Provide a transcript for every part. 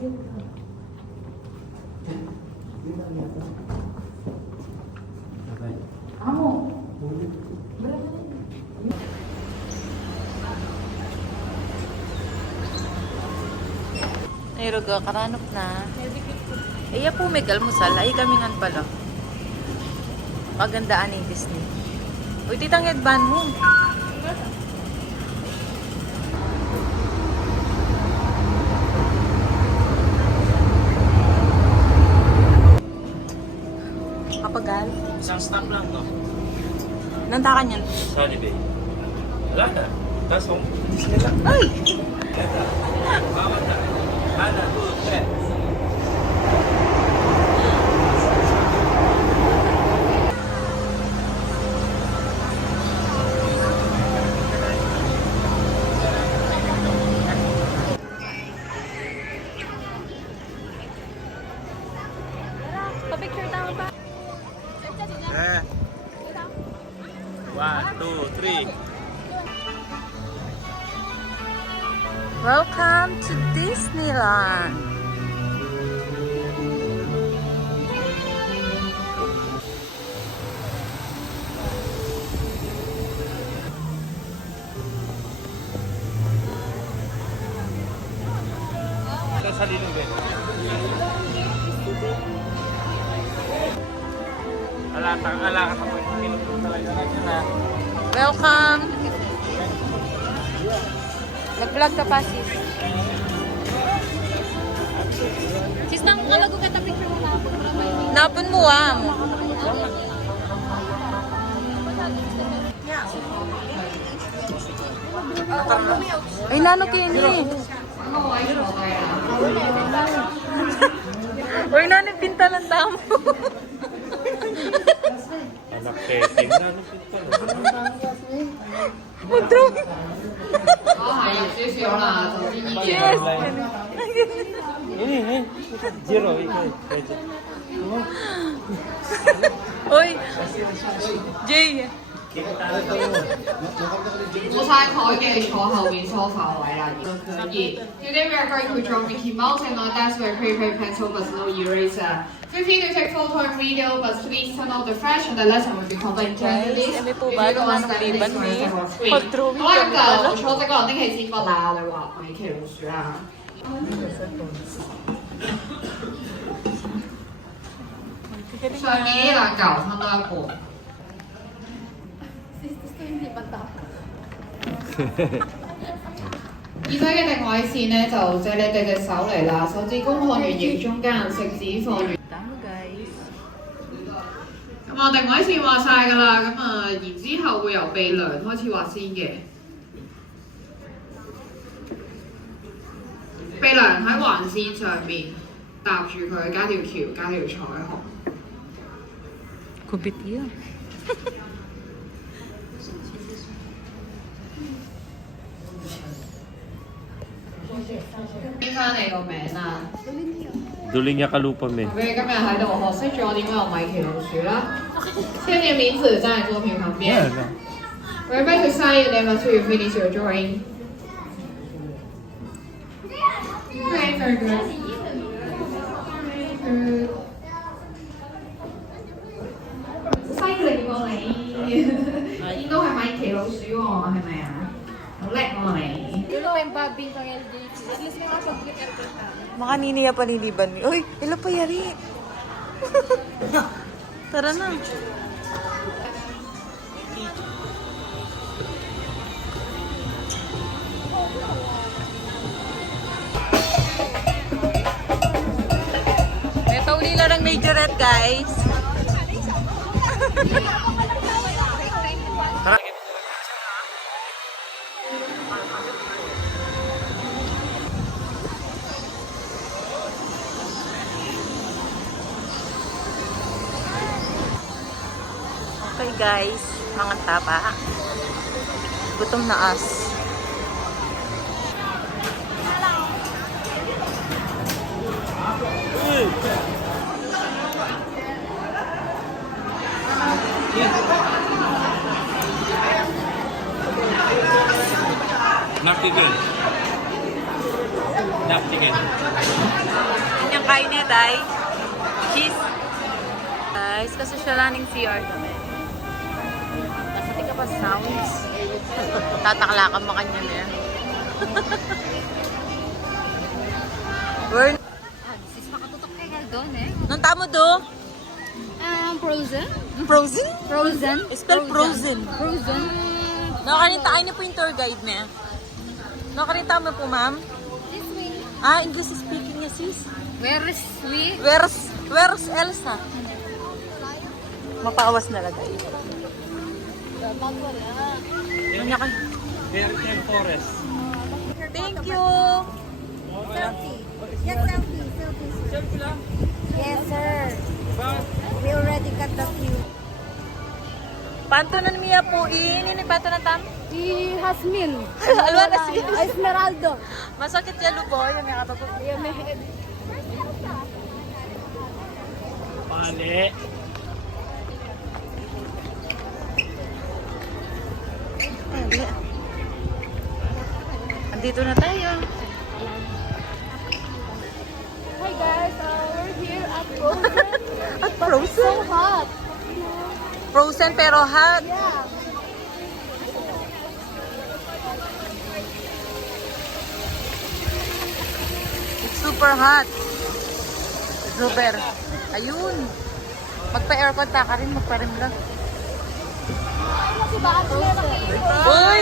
Ay, ruga, karanap na. Iya po, may kalmusal. Ay, gamingan pala. Pagandaan ni Disney. Uy, titang headband mo. Kapagal? Isang stop lang to. Nantakan yan. Sunny Bay. Wala na. Tapos kung Disney lang. Ay! Bawat na. Hana, 2, 3. Pa-picture tayo ba? 1, 2, 3. Welcome to Disneyland. Sa linog eh. Ala ka mo. Kinupunta lang yun na. Welcome. Nag-vlog ka pa, sis. Sis, nang kalago ka ta picture mo na ako. Napon mo, ah. Ay, nano kini. Uy, nano pinta ng tamo. Anak petting na. Ano pinta na? Mag-drawing. Yes! Ini. Zero. Uy, Jay. 冇晒台嘅，坐後面 sofa 位啦，都可以。Today we are going to draw Mickey Mouse and on desk with paper pencil but no eraser. Feel free to take photo and video, but please turn off the flash and the lesson will be complete. Guys, kami po ba naman ng liban ni pag-drawing 好啦，咁 kami pala. 就我坐只個人拎起紙筆啦，你話米奇老鼠啊？上面呢兩嚿分多一個。 耳仔嘅定位線咧就借你哋隻手嚟啦，手指公看圓形中間，食指放圓。 Tama, guys. 咁我定位線畫晒㗎啦，咁然之後會由鼻梁開始畫先嘅。鼻梁喺橫線上面搭住佢，加條橋，加條彩虹。 Kubit yan. 編翻你個名啊！ Duling niya kalupa me. 我俾你今日喺度學識咗點解有米奇老鼠啦。簽你名字在作品旁邊。Remember to sign your name after you finish your drawing. Okay, very good. Very good. 犀利喎你，見到係米奇老鼠喎，係咪啊？好叻喎你。 Ito yung Bobby ng LJC. At least may makapag-click ka. Makanini ya paniliban ni. Uy, ilo pa yari. Tara na. Ito uli lang ng majorette, guys. Okay guys, mga tapa. Gutom na as. Naktigil. Duck chicken. Yun yung kain niya, Day. Cheese. Guys, kasi siya lang ng CR kami. Nakati ka pa sounds. Tataklakan mo kanya na yan. We're... Sis, makatutok kayo doon eh. Nung tamo do? Frozen? Frozen? Frozen? Spell frozen. Frozen? Nakarintaan niyo po yung tour guide niya. Nakarintaan mo po, ma'am? This way. Ah, English speaking niya, sis. Where is we? Where's Elsa? Mapawas na lagay. Dapat wala. Ano kayo? Meridian Forest. Thank you! Selfie. Yes, selfie. Selfie, sir. Selfie lang. Yes, sir. Bakit? We already got the view. Panto na niya po. Ini panto na tam? I Hasmin. Alwa na si Esmeraldo. Masakit ya lubo. Yung may kapag. Mali. Andito na tayo. Hi guys, we're here at Frozen. At frozen? So hot. Frozen pero hot. Yeah. It's super hot. Super. Ayun. Magpa-aircon ta ka rin. Magpa-rim lang. Kasi baka meron kayo. Uy,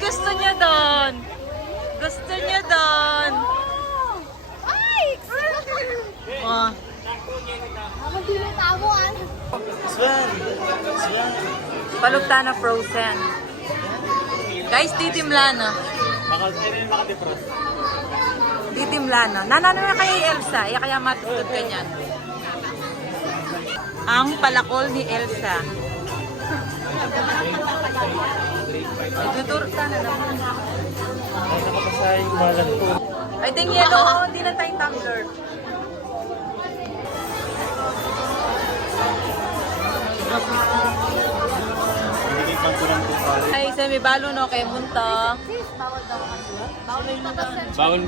gusto niya doon. Gusto niya doon. Ay! Oh. Ako din na tamuan. Palugta na frozen. Guys, titimla na. Nakadipros. Titimla na. Nanano na kay Elsa. Kaya matutod ka niyan. Ang palakol ni Elsa. Nagtuturo ka na naman. Ay, nakapasayang malan po. I think yellow, hindi na tayong tumbler. Ay, semibalo no kay Munta. Bawal.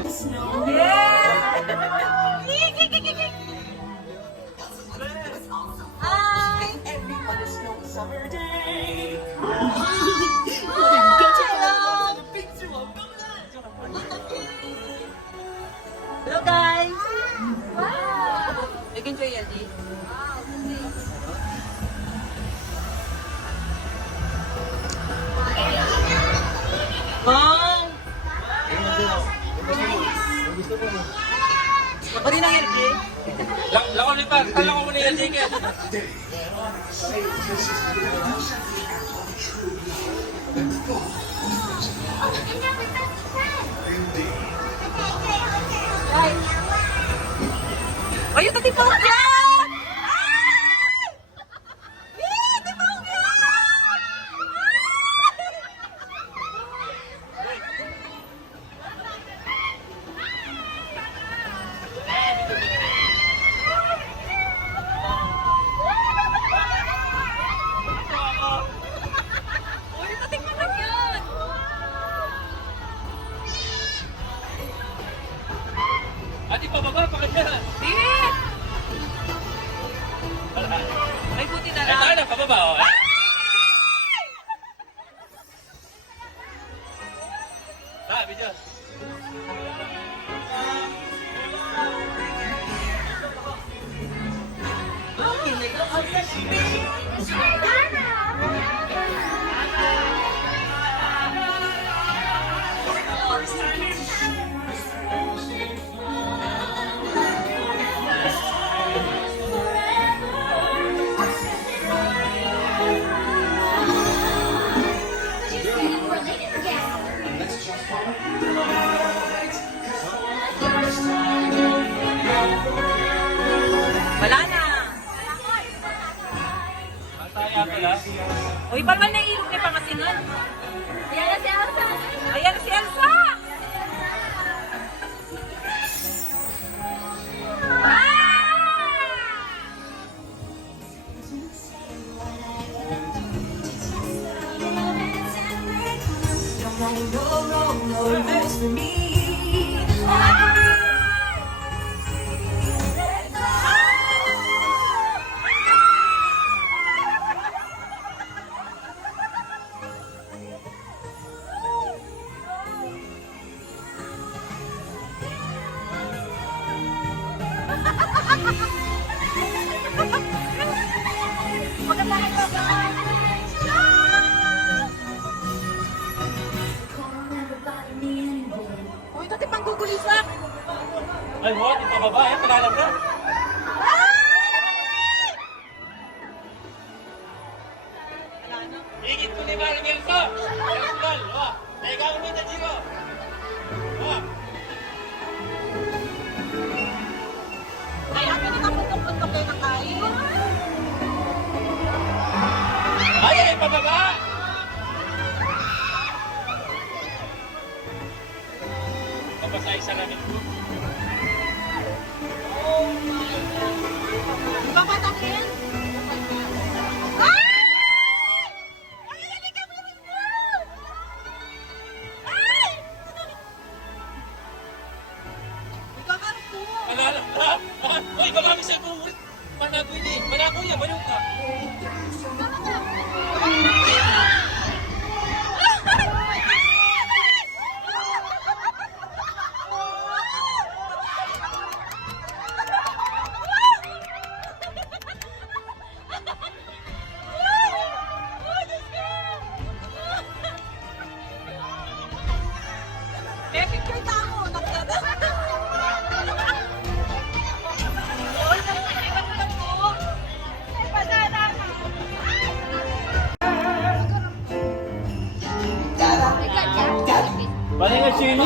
Hello guys! Wow! You can show you this. Wow! Ako din ang LG. Lako ni Pat. Kala ko muna yung ticket. Ayun, tatipawag yan! Ay! Eh, tatipawag yan! Uy, tatipawag yan! Ati pababa, pakanya. Tingin! Ay, buti na Ay, lang. tayo na, pababa. Oh. Ah, video. Wala na. Mataya pala. Uy, palmal na yung ilog ni Pangasinan. Ayan na si Elsa. Ayan na si Elsa. Uy, dati pang gugulisak! Ay, what? Ipababa eh. Palalam na. Higit ko ni Maring Elsa. Elsa, wah. Teka ko na Jiro. Wah. Ay, ako na kapuntok-puntok kayo ng kain. Ay, ipababa. Babasa isa namin ko. Papatakin? Palalam na. Uy, gumamit sa buhol. Managoy ni. Managoy yan. Manong ka. Bakit kayo tao? Nakita? Balik nga sino?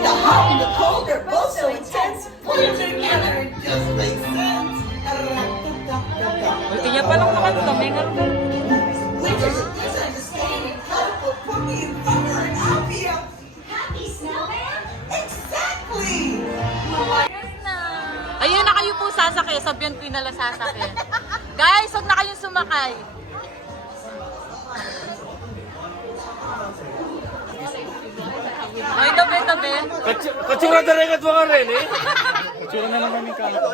The hot and the cold, they're both so intense. Put them together, it just makes sense. Buti niya palang nakakami. Winter's a misunderstanding, colorful, pooky, and thunder and Alpia. Happy snowman? Exactly! Ayun na kayo po sasakay. Sabihan ko yung nala sasakay. Guys, huwag na kayong sumakay. Ay, tabi. Katsura na rin at mga rin eh. Katsura na naman yung kanto.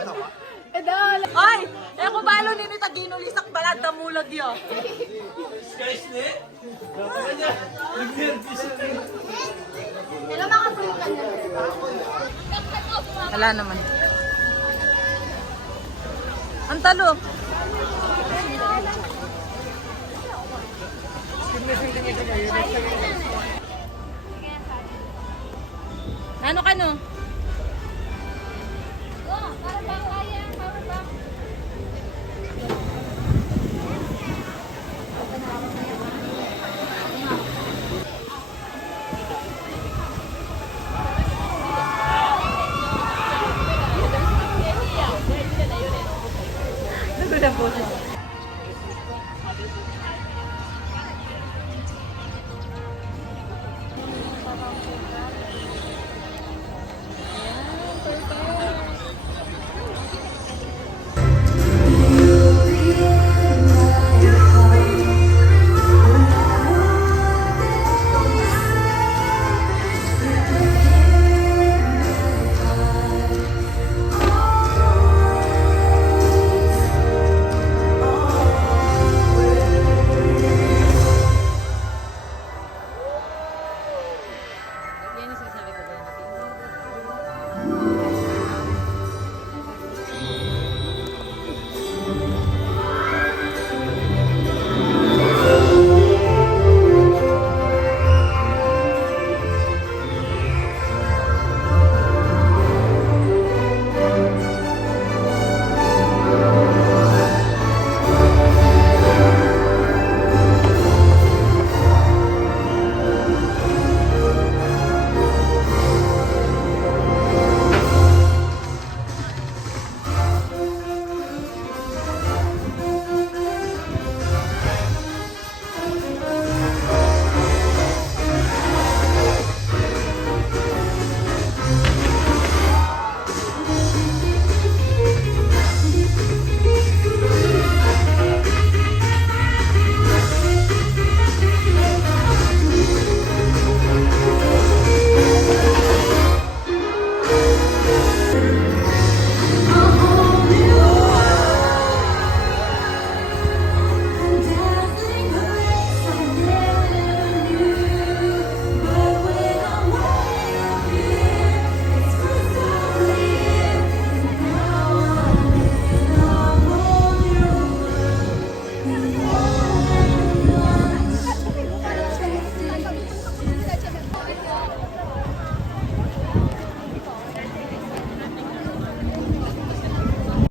Ay! Eh kung balo nito ginulisak balad na mulag yun. Guys, ne? Wala naman. Ang talo. Ano ka no? Para bang